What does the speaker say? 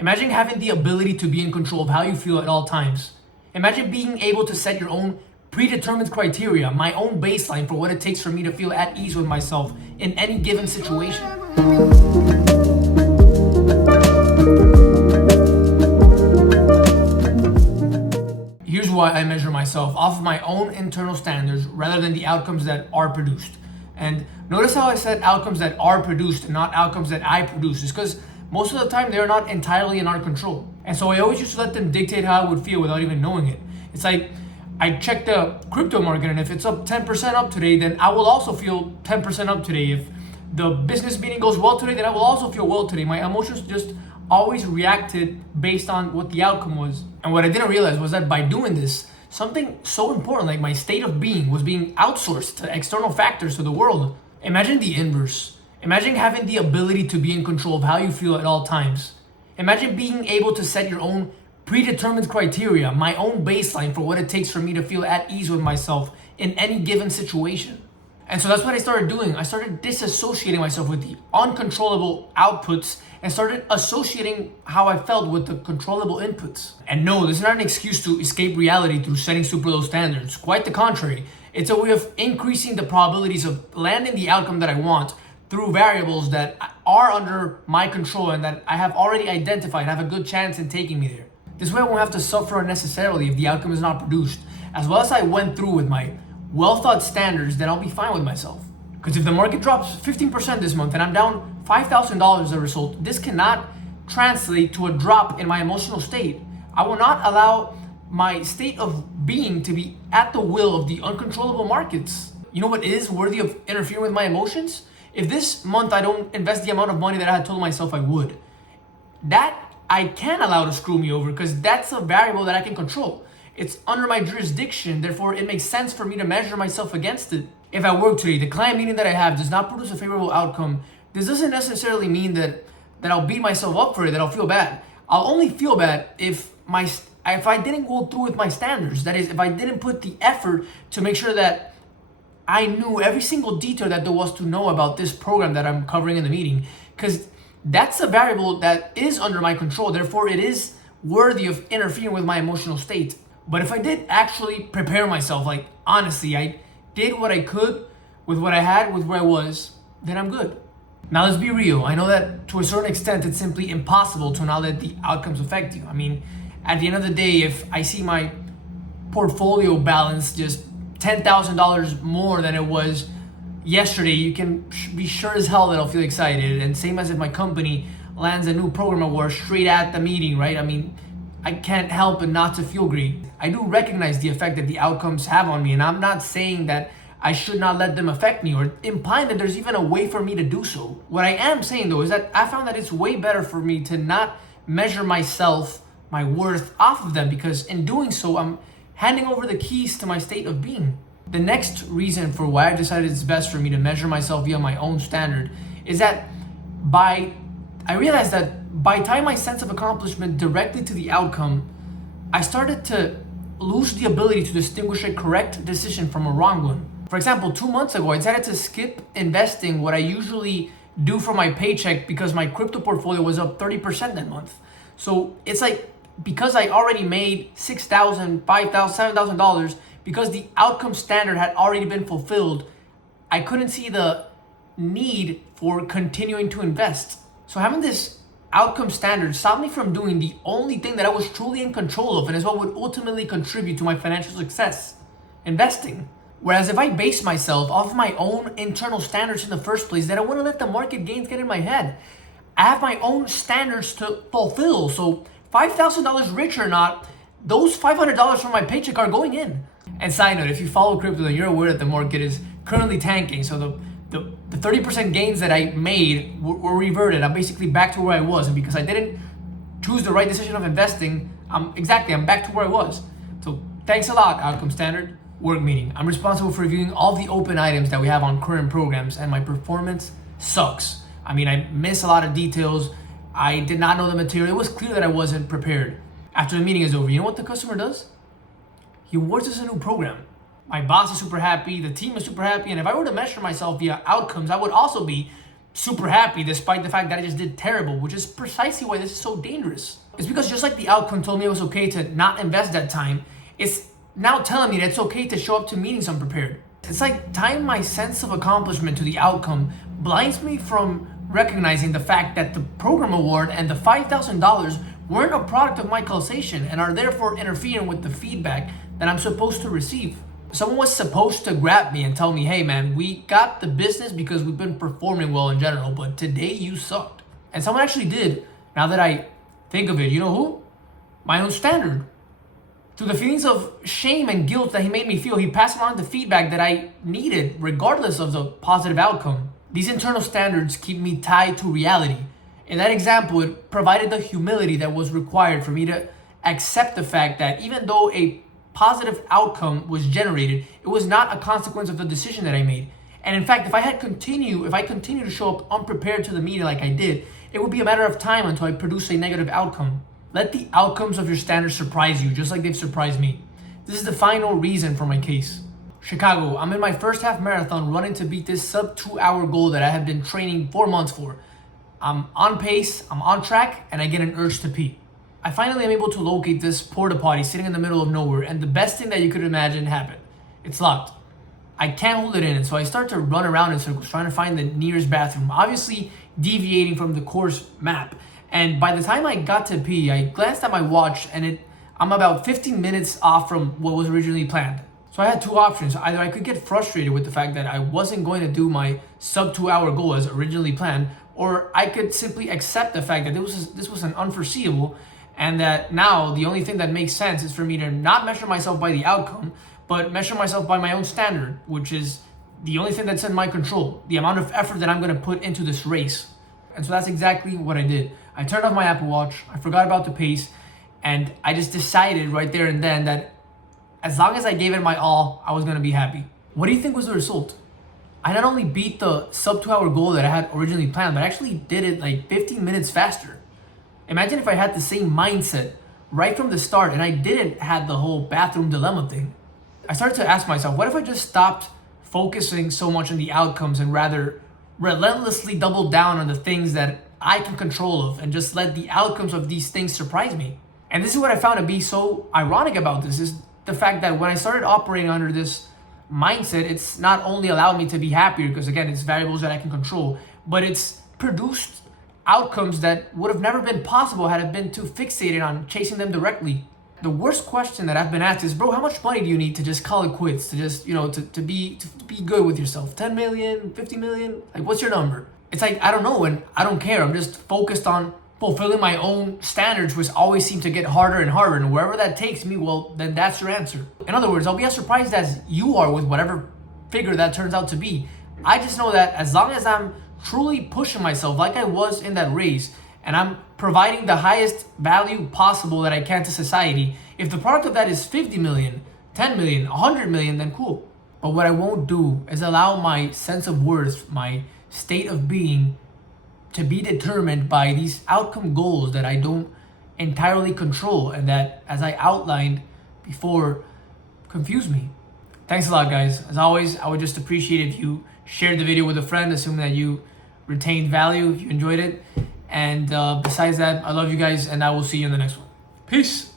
Imagine having the ability to be in control of how you feel at all times. Imagine being able to set your own predetermined criteria, my own baseline for what it takes for me to feel at ease with myself in any given situation. Here's why I measure myself off of my own internal standards rather than the outcomes that are produced. And notice how I said outcomes that are produced and not outcomes that I produce. It's because most of the time they're not entirely in our control. And so I always used to let them dictate how I would feel without even knowing it. It's like I check the crypto market, and if it's up 10% up today, then I will also feel 10% up today. If the business meeting goes well today, then I will also feel well today. My emotions just always reacted based on what the outcome was. And what I didn't realize was that by doing this, something so important like my state of being was being outsourced to external factors to the world. Imagine the inverse. Imagine having the ability to be in control of how you feel at all times. Imagine being able to set your own predetermined criteria, my own baseline for what it takes for me to feel at ease with myself in any given situation. And so that's what I started doing. I started disassociating myself with the uncontrollable outputs and started associating how I felt with the controllable inputs. And no, this is not an excuse to escape reality through setting super low standards. Quite the contrary. It's a way of increasing the probabilities of landing the outcome that I want through variables that are under my control and that I have already identified have a good chance in taking me there. This way I won't have to suffer unnecessarily if the outcome is not produced. As well as I went through with my well thought standards, then I'll be fine with myself. Because if the market drops 15% this month and I'm down $5,000 as a result, this cannot translate to a drop in my emotional state. I will not allow my state of being to be at the will of the uncontrollable markets. You know what is worthy of interfering with my emotions? If this month I don't invest the amount of money that I had told myself I would, that I can allow to screw me over because that's a variable that I can control. It's under my jurisdiction, therefore it makes sense for me to measure myself against it. If at work today, the client meeting that I have does not produce a favorable outcome, this doesn't necessarily mean that I'll beat myself up for it, that I'll feel bad. I'll only feel bad if I didn't go through with my standards. That is, if I didn't put the effort to make sure that I knew every single detail that there was to know about this program that I'm covering in the meeting. Because that's a variable that is under my control. Therefore, it is worthy of interfering with my emotional state. But if I did actually prepare myself, like honestly, I did what I could with what I had, with where I was, then I'm good. Now let's be real. I know that to a certain extent, it's simply impossible to not let the outcomes affect you. I mean, at the end of the day, if I see my portfolio balance just $10,000 more than it was yesterday, you can be sure as hell that I'll feel excited. And same as if my company lands a new program award straight at the meeting, right? I mean, I can't help but not to feel great. I do recognize the effect that the outcomes have on me, and I'm not saying that I should not let them affect me or implying that there's even a way for me to do so. What I am saying though is that I found that it's way better for me to not measure myself, my worth off of them, because in doing so, I'm handing over the keys to my state of being. The next reason for why I decided it's best for me to measure myself via my own standard is that I realized that by tying my sense of accomplishment directly to the outcome, I started to lose the ability to distinguish a correct decision from a wrong one. For example, 2 months ago, I decided to skip investing what I usually do for my paycheck because my crypto portfolio was up 30% that month. So it's like, because I already made $6,000, $5,000, $7,000, because the outcome standard had already been fulfilled, I couldn't see the need for continuing to invest. So having this outcome standard stopped me from doing the only thing that I was truly in control of and is what would ultimately contribute to my financial success, investing. Whereas if I base myself off my own internal standards in the first place, then I wouldn't let the market gains get in my head. I have my own standards to fulfill. So $5,000 rich or not, those $500 from my paycheck are going in. And side note, if you follow crypto, then you're aware that the market is currently tanking. So the 30% gains that I made were reverted. I'm basically back to where I was. And because I didn't choose the right decision of investing, I'm back to where I was. So thanks a lot, Outcome Standard. Work meeting. I'm responsible for reviewing all the open items that we have on current programs, and my performance sucks. I mean, I miss a lot of details. I did not know the material. It was clear that I wasn't prepared. After the meeting is over, you know what the customer does? He awards us a new program. My boss is super happy, the team is super happy, and if I were to measure myself via outcomes, I would also be super happy despite the fact that I just did terrible, which is precisely why this is so dangerous. It's because just like the outcome told me it was okay to not invest that time, it's now telling me that it's okay to show up to meetings unprepared. It's like tying my sense of accomplishment to the outcome blinds me from recognizing the fact that the program award and the $5,000 weren't a product of my causation and are therefore interfering with the feedback that I'm supposed to receive. Someone was supposed to grab me and tell me, hey man, we got the business because we've been performing well in general, but today you sucked. And someone actually did. Now that I think of it, you know who? My own standard. Through the feelings of shame and guilt that he made me feel, he passed along the feedback that I needed, regardless of the positive outcome. These internal standards keep me tied to reality. In that example, it provided the humility that was required for me to accept the fact that even though a positive outcome was generated, it was not a consequence of the decision that I made. And in fact, if I continued to show up unprepared to the meeting like I did, it would be a matter of time until I produce a negative outcome. Let the outcomes of your standards surprise you, just like they've surprised me. This is the final reason for my case. Chicago, I'm in my first half marathon running to beat this sub 2 hour goal that I have been training 4 months for. I'm on pace, I'm on track, and I get an urge to pee. I finally am able to locate this porta potty sitting in the middle of nowhere, and the best thing that you could imagine happened. It's locked. I can't hold it in, and so I start to run around in circles trying to find the nearest bathroom, obviously deviating from the course map. And by the time I got to pee, I glanced at my watch and I'm about 15 minutes off from what was originally planned. So I had two options. Either I could get frustrated with the fact that I wasn't going to do my sub 2 hour goal as originally planned, or I could simply accept the fact that this was an unforeseeable, and that now the only thing that makes sense is for me to not measure myself by the outcome, but measure myself by my own standard, which is the only thing that's in my control, the amount of effort that I'm going to put into this race. And so that's exactly what I did. I turned off my Apple Watch, I forgot about the pace, and I just decided right there and then that as long as I gave it my all, I was going to be happy. What do you think was the result? I not only beat the sub 2 hour goal that I had originally planned, but I actually did it like 15 minutes faster. Imagine if I had the same mindset right from the start and I didn't have the whole bathroom dilemma thing. I started to ask myself, what if I just stopped focusing so much on the outcomes and rather relentlessly doubled down on the things that I can control of and just let the outcomes of these things surprise me? And this is what I found to be so ironic about this, is the fact that when I started operating under this mindset, it's not only allowed me to be happier, because again, it's variables that I can control, but it's produced outcomes that would have never been possible had I been too fixated on chasing them directly. The worst question that I've been asked is, bro, how much money do you need to just call it quits, to just, to be good with yourself? 10 million, 50 million? Like, what's your number? It's like, I don't know, and I don't care. I'm just focused on fulfilling my own standards, which always seem to get harder and harder. And wherever that takes me, well, then that's your answer. In other words, I'll be as surprised as you are with whatever figure that turns out to be. I just know that as long as I'm truly pushing myself like I was in that race, and I'm providing the highest value possible that I can to society, if the product of that is 50 million, 10 million, 100 million, then cool. But what I won't do is allow my sense of worth, my state of being, to be determined by these outcome goals that I don't entirely control and that, as I outlined before, confuse me. Thanks a lot, guys. As always, I would just appreciate if you shared the video with a friend, assuming that you retained value, if you enjoyed it. And besides that, I love you guys, and I will see you in the next one. Peace.